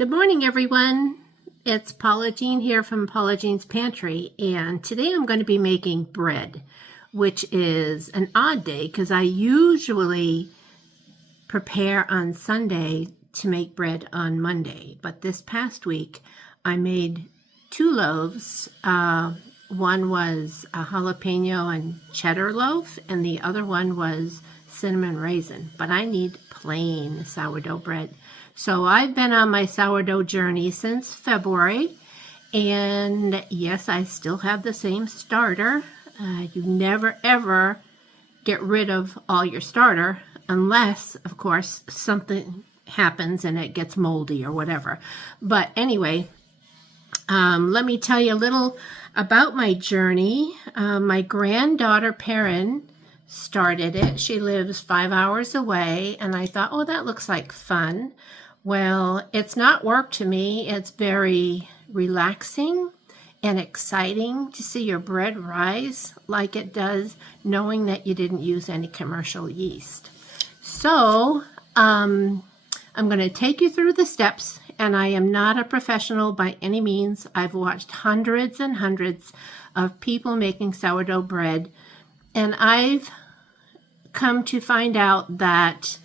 Good morning, everyone. It's Paula Jean here from Paula Jean's Pantry, and today I'm going to be making bread, which is an odd day because I usually prepare on Sunday to make bread on Monday. But this past week, I made 2 loaves. One was a jalapeno and cheddar loaf, and the other one was cinnamon raisin. But I need plain sourdough bread. So I've been on my sourdough journey since February, and yes, I still have the same starter. You never ever get rid of all your starter unless, of course, something happens and it gets moldy or whatever. But anyway, let me tell you a little about my journey. My granddaughter, Perrin, started it. She lives 5 hours away, and I thought, oh, that looks like fun. Well, it's not work to me. It's very relaxing and exciting to see your bread rise like it does, knowing that you didn't use any commercial yeast. So I'm going to take you through the steps, and I am not a professional by any means. I've watched hundreds and hundreds of people making sourdough bread, and I've come to find out that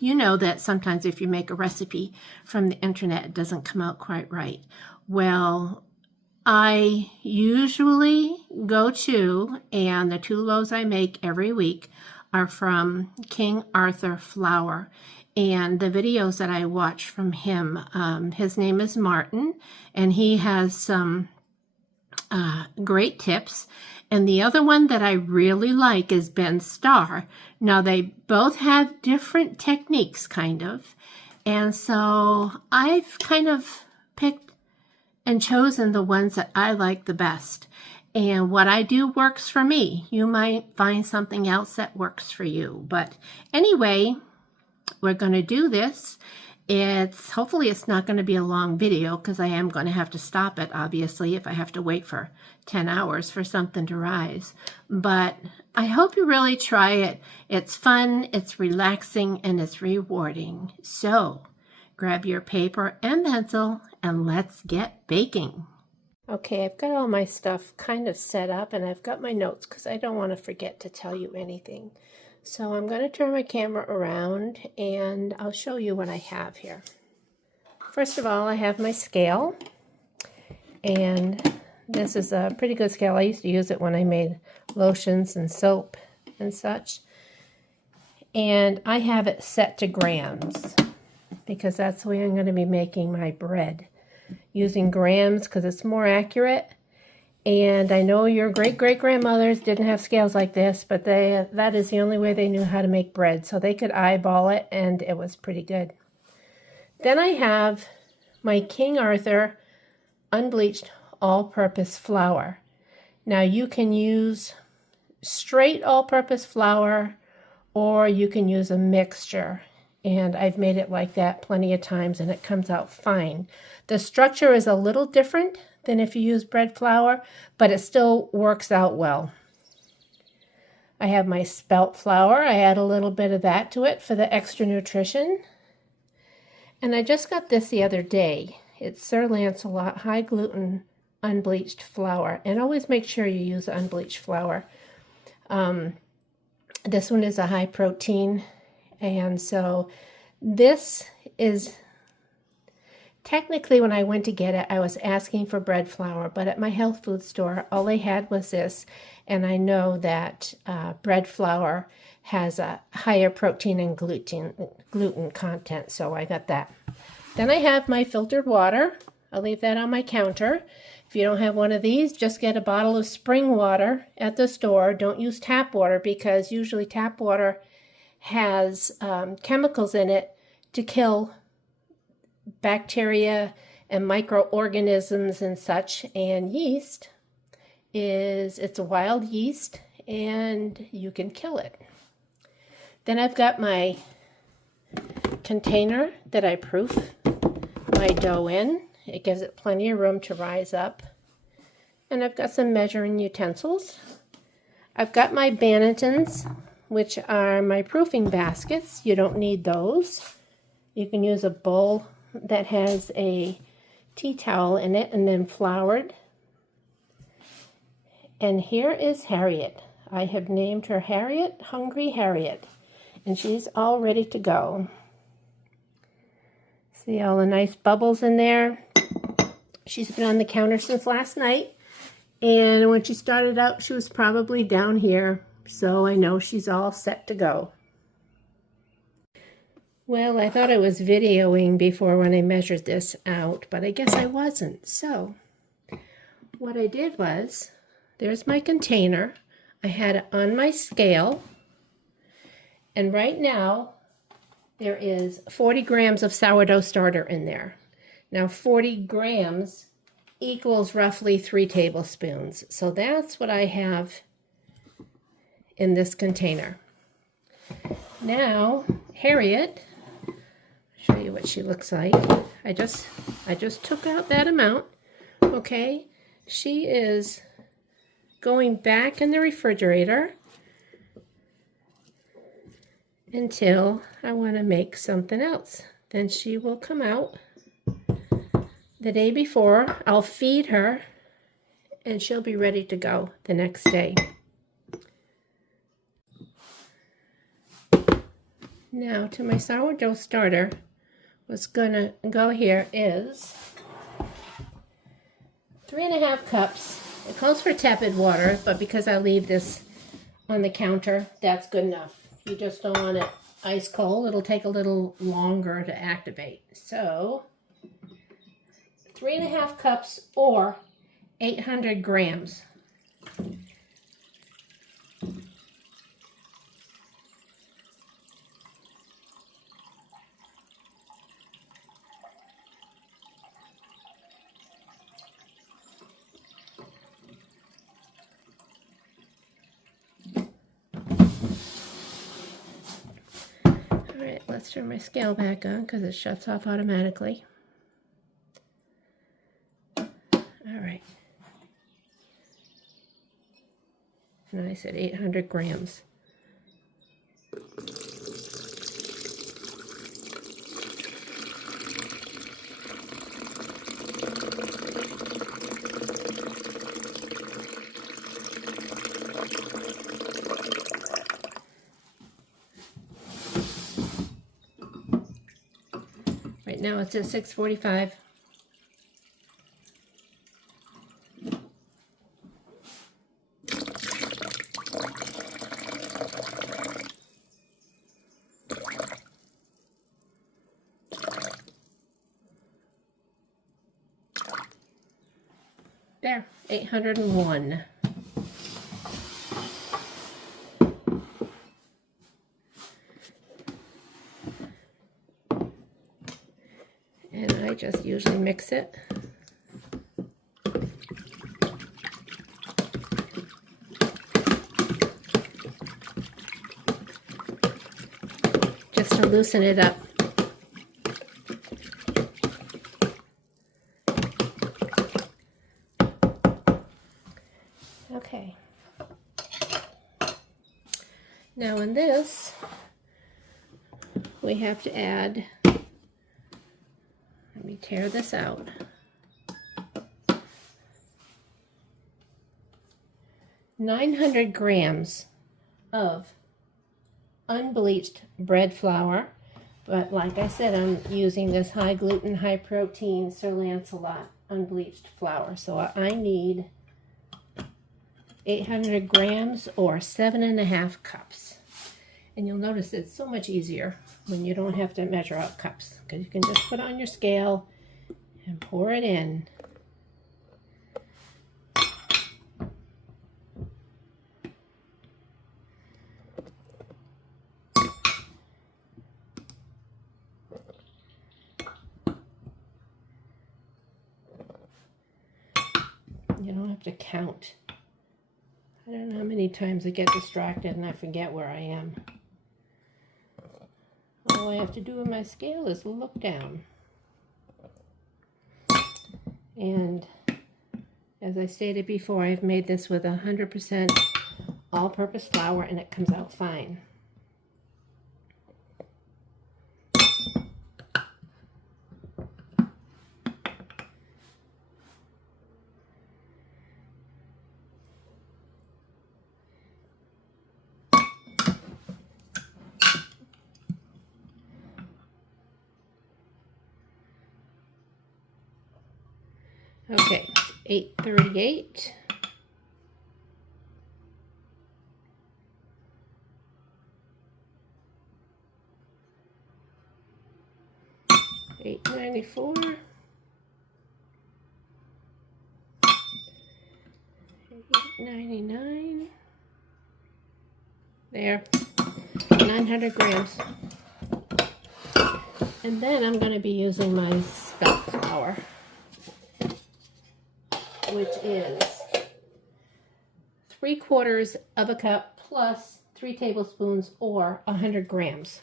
you know that sometimes if you make a recipe from the internet, it doesn't come out quite right. Well, I usually go to, and the 2 loaves I make every week are from King Arthur flour. And the videos that I watch from him, his name is Martin, and he has some great tips. And the other one that I really like is Ben Starr. Now, they both have different techniques, kind of. And so I've kind of picked and chosen the ones that I like the best. And what I do works for me. You might find something else that works for you. But anyway, we're going to do this. Hopefully it's not going to be a long video because I am going to have to stop it, obviously, if I have to wait for 10 hours for something to rise. But I hope you really try it. It's fun, it's relaxing, and it's rewarding. So grab your paper and pencil and let's get baking. Okay, I've got all my stuff kind of set up, and I've got my notes because I don't want to forget to tell you anything. So I'm going to turn my camera around and I'll show you what I have here. First of all, I have my scale, and this is a pretty good scale. I used to use it when I made lotions and soap and such. And I have it set to grams because that's the way I'm going to be making my bread. Using grams because it's more accurate. And I know your great-great-grandmothers didn't have scales like this, but that is the only way they knew how to make bread. So they could eyeball it, and it was pretty good. Then I have my King Arthur unbleached all-purpose flour. Now you can use straight all-purpose flour, or you can use a mixture. And I've made it like that plenty of times, and it comes out fine. The structure is a little different than if you use bread flour, but it still works out well. I have my spelt flour. I add a little bit of that to it for the extra nutrition. And I just got this the other day. It's Sir Lancelot high gluten unbleached flour. And always make sure you use unbleached flour. This one is a high protein. And so this is technically, when I went to get it, I was asking for bread flour, but at my health food store, all they had was this, and I know that bread flour has a higher protein and gluten content, so I got that. Then I have my filtered water. I'll leave that on my counter. If you don't have one of these, just get a bottle of spring water at the store. Don't use tap water because usually tap water has chemicals in it to kill bacteria and microorganisms and such, and yeast it's a wild yeast and you can kill it. Then I've got my container that I proof my dough in. It gives it plenty of room to rise up. And I've got some measuring utensils. I've got my bannetons, which are my proofing baskets. You don't need those. You can use a bowl that has a tea towel in it and then floured. And here is Harriet. I have named her Harriet, Hungry Harriet, and she's all ready to go. See all the nice bubbles in there? She's been on the counter since last night, and when she started out, she was probably down here, so I know she's all set to go. Well, I thought I was videoing before when I measured this out, but I guess I wasn't. So what I did was, there's my container. I had it on my scale, and right now there is 40 grams of sourdough starter in there. Now 40 grams equals roughly 3 tablespoons. So that's what I have in this container. Now, Harriet, show you what she looks like. I just took out that amount. Okay, she is going back in the refrigerator until I want to make something else. Then she will come out the day before. I'll feed her and she'll be ready to go the next day. Now to my sourdough starter, what's gonna go here is 3.5 cups. It calls for tepid water, but because I leave this on the counter, that's good enough. You just don't want it ice cold. It'll take a little longer to activate. So 3.5 cups or 800 grams. Alright, let's turn my scale back on because it shuts off automatically. Alright. And I said 800 grams. Right now it's at 6:45. There, 801. And I just usually mix it. Just to loosen it up. Okay. Now in this, we have to add, let me tear this out. $900 grams of unbleached bread flour, but like I said, I'm using this high gluten, high protein Sir Lancelot unbleached flour, so I need 800 grams or 7.5 cups. And you'll notice it's so much easier when you don't have to measure out cups, because you can just put it on your scale and pour it in. You don't have to count. I don't know how many times I get distracted and I forget where I am. All I have to do with my scale is look down. And as I stated before, I've made this with 100% all-purpose flour and it comes out fine. Okay, 8:38. $8.94. $8.99. There. 900 grams. And then I'm going to be using my spelt flour, which is 3/4 of a cup plus 3 tablespoons or 100 grams.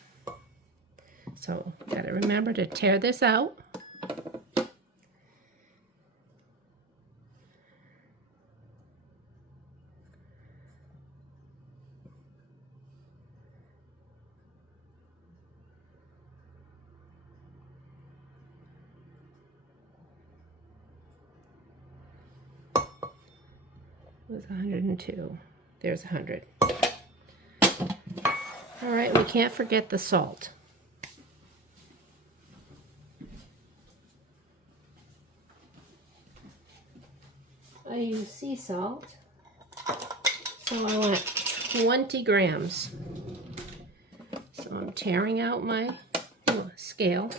So, gotta remember to tear this out. It was 102. There's 100. All right, we can't forget the salt. I use sea salt, so I want 20 grams. So I'm tearing out my scale.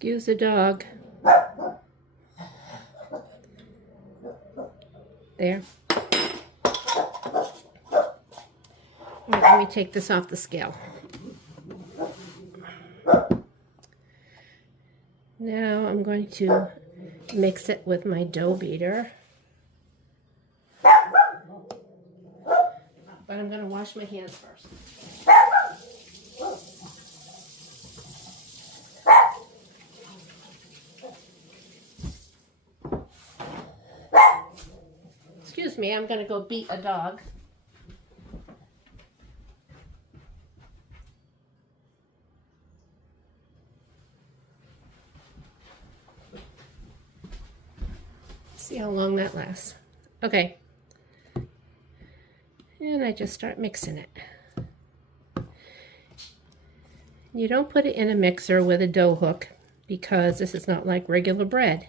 Excuse the dog. There. All right, let me take this off the scale. Now I'm going to mix it with my dough beater. But I'm going to wash my hands first. Excuse me, I'm going to go beat a dog. See how long that lasts. Okay. And I just start mixing it. You don't put it in a mixer with a dough hook because this is not like regular bread.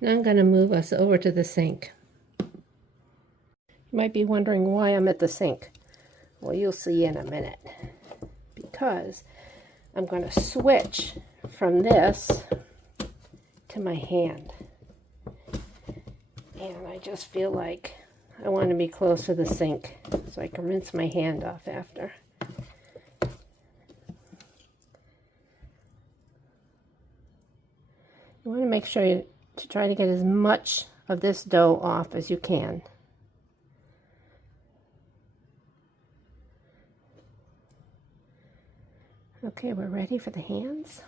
Now I'm going to move us over to the sink. You might be wondering why I'm at the sink. Well, you'll see in a minute. Because I'm going to switch from this to my hand. And I just feel like I want to be close to the sink so I can rinse my hand off after. You want to make sure to try to get as much of this dough off as you can. Okay, we're ready for the hands.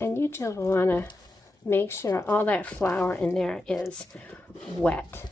And you just want to make sure all that flour in there is wet.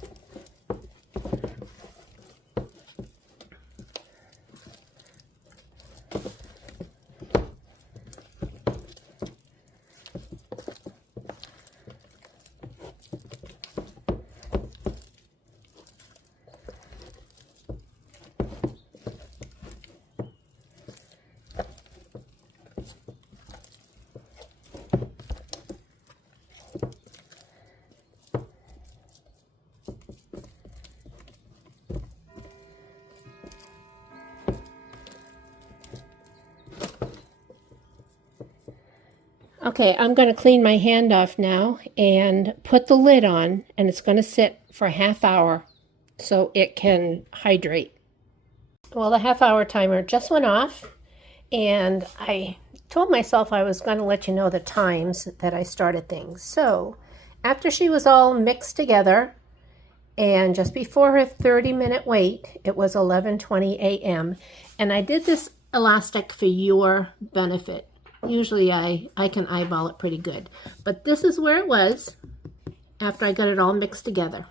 Okay, I'm going to clean my hand off now and put the lid on, and it's going to sit for a half hour so it can hydrate. Well, the half-hour timer just went off, and I told myself I was going to let you know the times that I started things. So after she was all mixed together and just before her 30-minute wait, it was 11:20 a.m. And I did this elastic for your benefit. Usually I can eyeball it pretty good. But this is where it was after I got it all mixed together.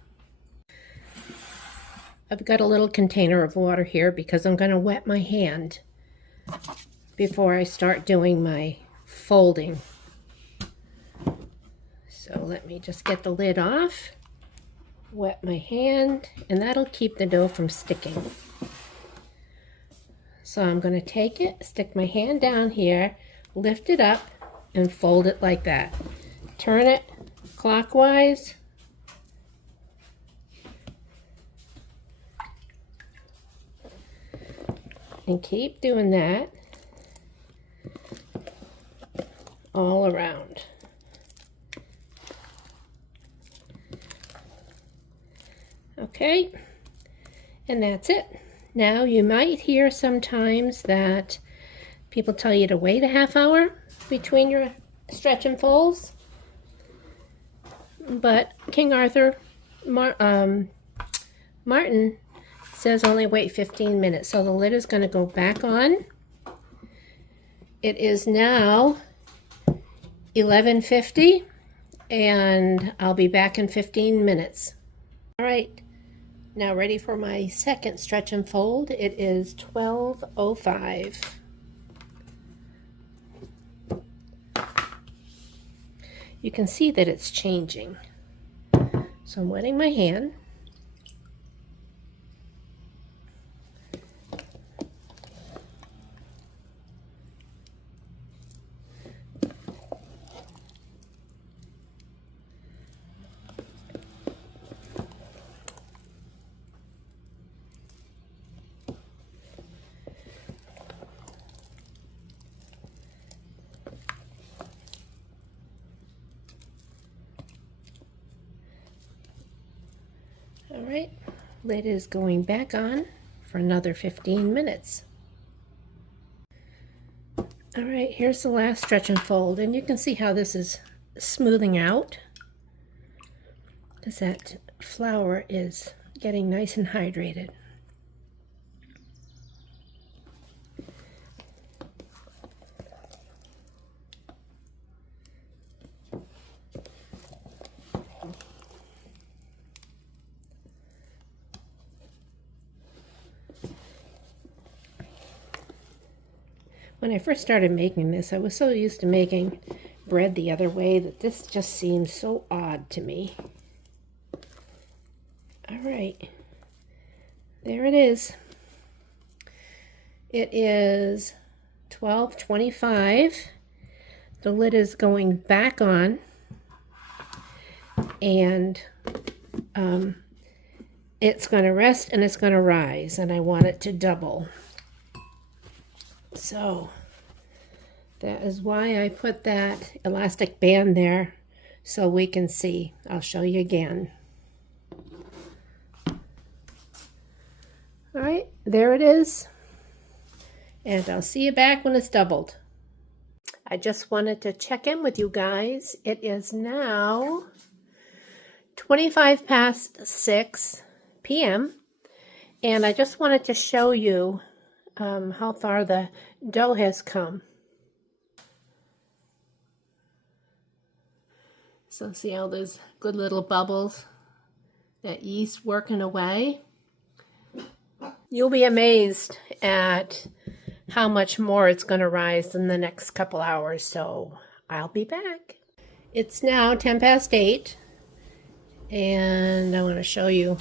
I've got a little container of water here because I'm going to wet my hand before I start doing my folding. So let me just get the lid off, wet my hand, and that'll keep the dough from sticking. So I'm going to take it, stick my hand down here, lift it up, and fold it like that. Turn it clockwise. And keep doing that all around. Okay, and that's it. Now you might hear sometimes that people tell you to wait a half hour between your stretch and folds, but King Arthur Martin says only wait 15 minutes. So the lid is going to go back on. It is now 11:50 and I'll be back in 15 minutes. All right, now ready for my second stretch and fold. It is 12:05. You can see that it's changing. So I'm wetting my hand. All right, lid is going back on for another 15 minutes. All right, here's the last stretch and fold, and you can see how this is smoothing out as that flour is getting nice and hydrated. When I first started making this, I was so used to making bread the other way that this just seems so odd to me. All right, there it is. It is 12:25. The lid is going back on, and it's going to rest and it's going to rise, and I want it to double. So that is why I put that elastic band there so we can see. I'll show you again. All right, there it is. And I'll see you back when it's doubled. I just wanted to check in with you guys. It is now 6:25 p.m. and I just wanted to show you how far the dough has come. So see all those good little bubbles, that yeast working away. You'll be amazed at how much more it's going to rise in the next couple hours, so I'll be back. It's now 8:10 and I want to show you.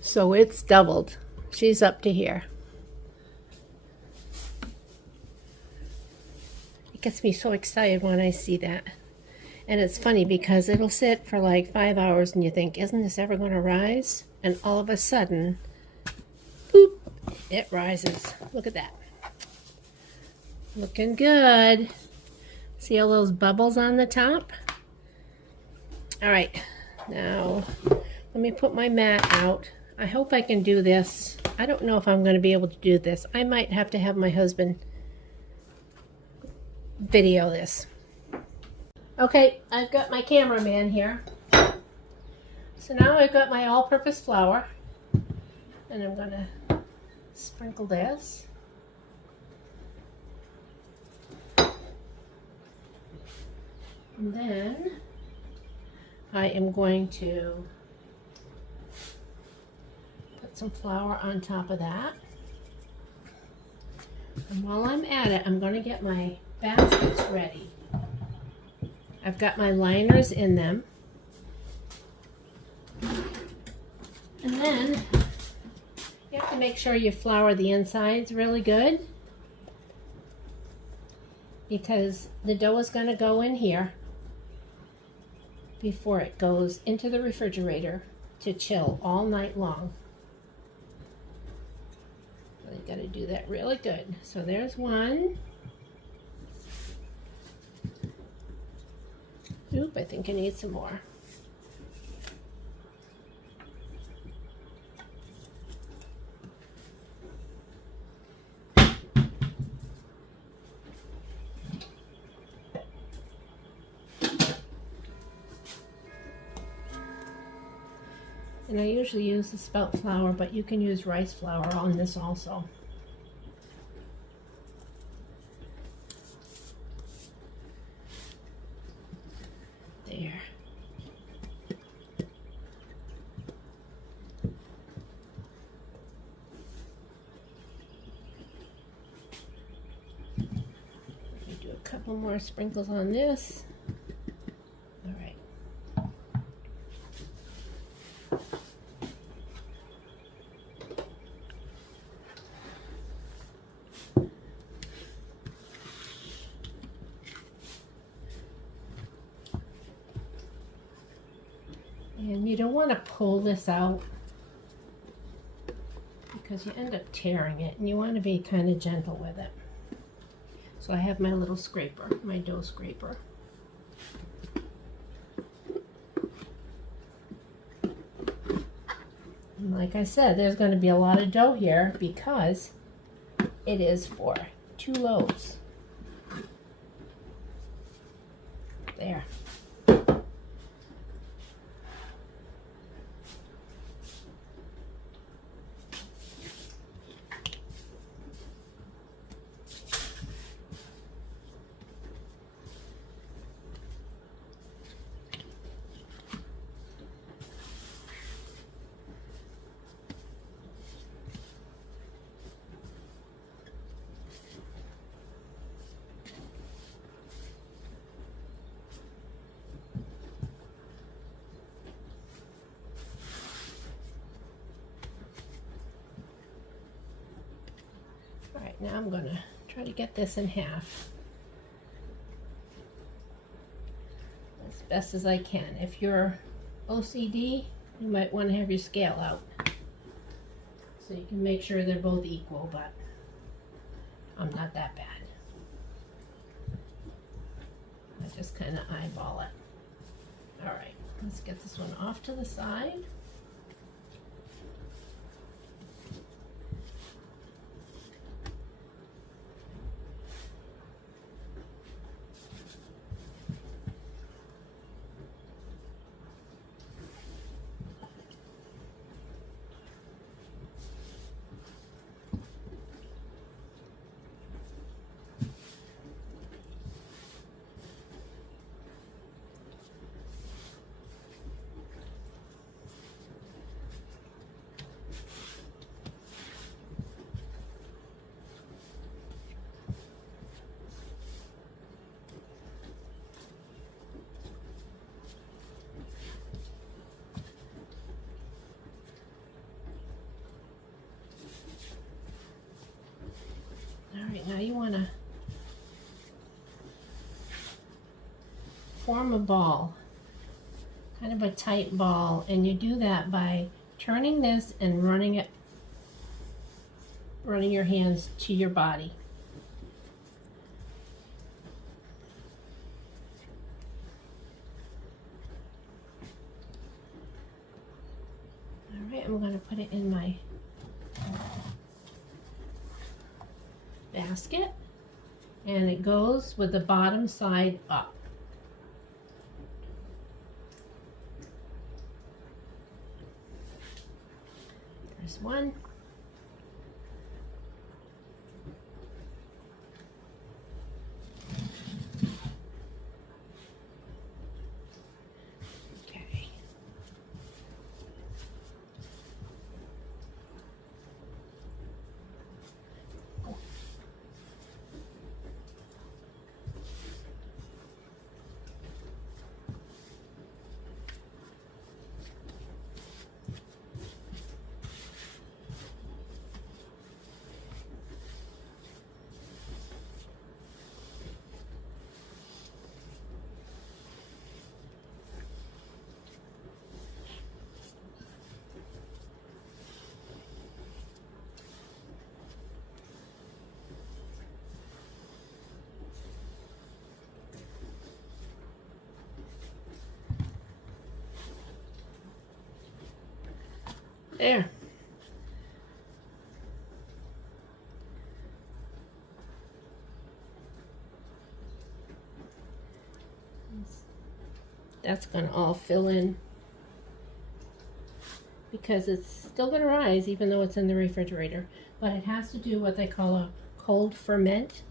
So it's doubled. She's up to here. It gets me so excited when I see that. And it's funny because it'll sit for like 5 hours and you think, isn't this ever going to rise? And all of a sudden, boop, it rises. Look at that. Looking good. See all those bubbles on the top? All right, now let me put my mat out. I hope I can do this I don't know if I'm going to be able to do this. I might have to have my husband video this. Okay, I've got my cameraman here. So now I've got my all-purpose flour, and I'm going to sprinkle this. And then I am going to put some flour on top of that. And while I'm at it, I'm going to get my baskets ready. I've got my liners in them. And then you have to make sure you flour the insides really good, because the dough is going to go in here before it goes into the refrigerator to chill all night long. So you got to do that really good. So there's one. Oop, I think I need some more. And I usually use the spelt flour, but you can use rice flour on this also. There. Let me do a couple more sprinkles on this. All right. And you don't want to pull this out because you end up tearing it, and you want to be kind of gentle with it. So I have my little scraper, my dough scraper. And like I said, there's going to be a lot of dough here because it is for 2 loaves. There. Alright, now I'm going to try to get this in half as best as I can. If you're OCD, you might want to have your scale out so you can make sure they're both equal, but I'm not that bad. I just kind of eyeball it. Alright, let's get this one off to the side. Alright, now you want to form a ball, kind of a tight ball, and you do that by turning this and running your hands to your body. Alright, I'm going to put it in my basket, and it goes with the bottom side up. There's one. Okay. There. That's going to all fill in because it's still going to rise even though it's in the refrigerator, but it has to do what they call a cold ferment.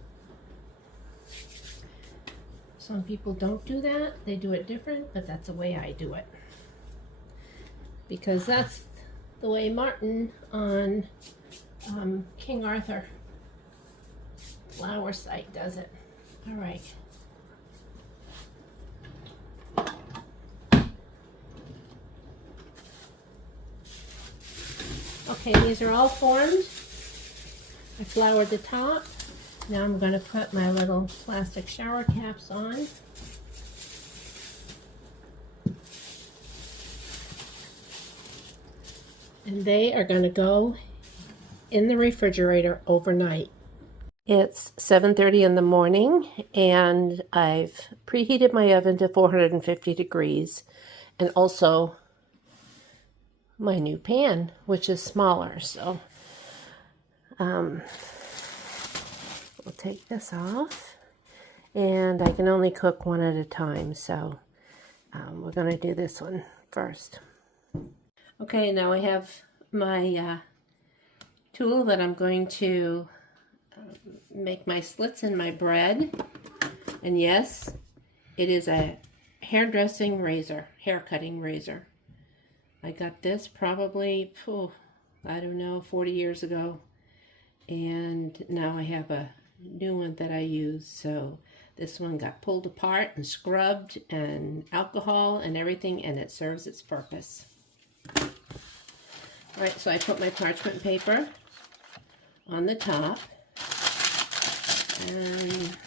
Some people don't do that. They do it different, but that's the way I do it. Because that's the way Martin on King Arthur flour site does it. All right. Okay, these are all formed. I floured the top. Now I'm going to put my little plastic shower caps on. And they are going to go in the refrigerator overnight. It's 7:30 in the morning and I've preheated my oven to 450 degrees and also my new pan, which is smaller. So we'll take this off, and I can only cook one at a time, so we're going to do this one first. Okay, now I have my tool that I'm going to make my slits in my bread. And yes, it is a hairdressing razor, hair cutting razor. I got this probably, I don't know, 40 years ago. And now I have a new one that I use. So this one got pulled apart and scrubbed and alcohol and everything, and it serves its purpose. All right, so I put my parchment paper on the top and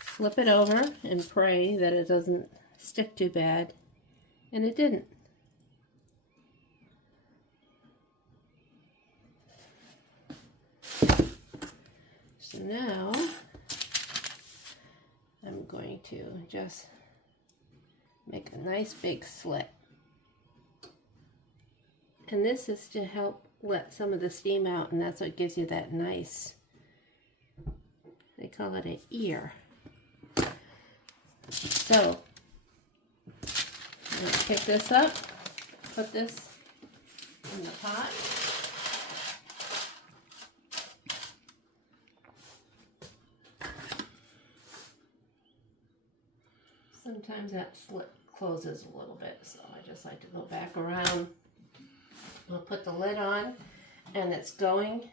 flip it over and pray that it doesn't stick too bad, and it didn't. So now I'm going to just make a nice big slit. And this is to help let some of the steam out, and that's what gives you that nice, they call it an ear. So I'm going to pick this up, put this in the pot. Sometimes that slit closes a little bit, so I just like to go back around. We'll put the lid on, and it's going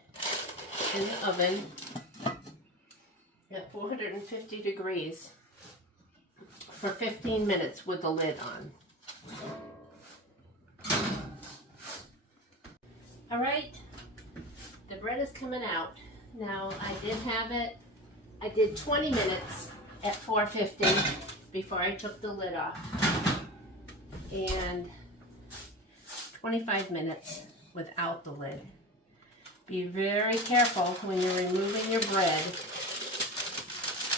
in the oven at 450 degrees for 15 minutes with the lid on. All right, the bread is coming out. Now I did 20 minutes at 450 before I took the lid off, and 25 minutes without the lid. Be very careful when you're removing your bread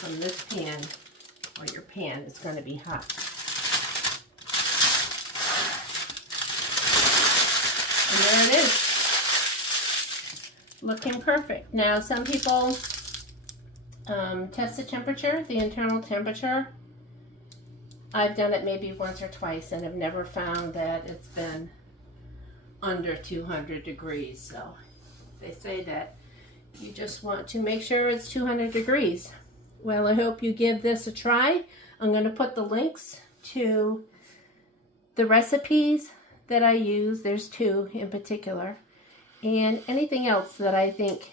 from this pan, or your pan is going to be hot. And there it is. looking perfect. Now, some people test the temperature, the internal temperature. I've done it maybe once or twice and have never found that it's been under 200 degrees. So they say that you just want to make sure it's 200 degrees. Well, I hope you give this a try. I'm going to put the links to the recipes that I use. There's 2 in particular. And anything else that I think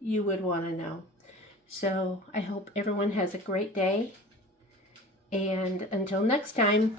you would want to know. So I hope everyone has a great day. And until next time.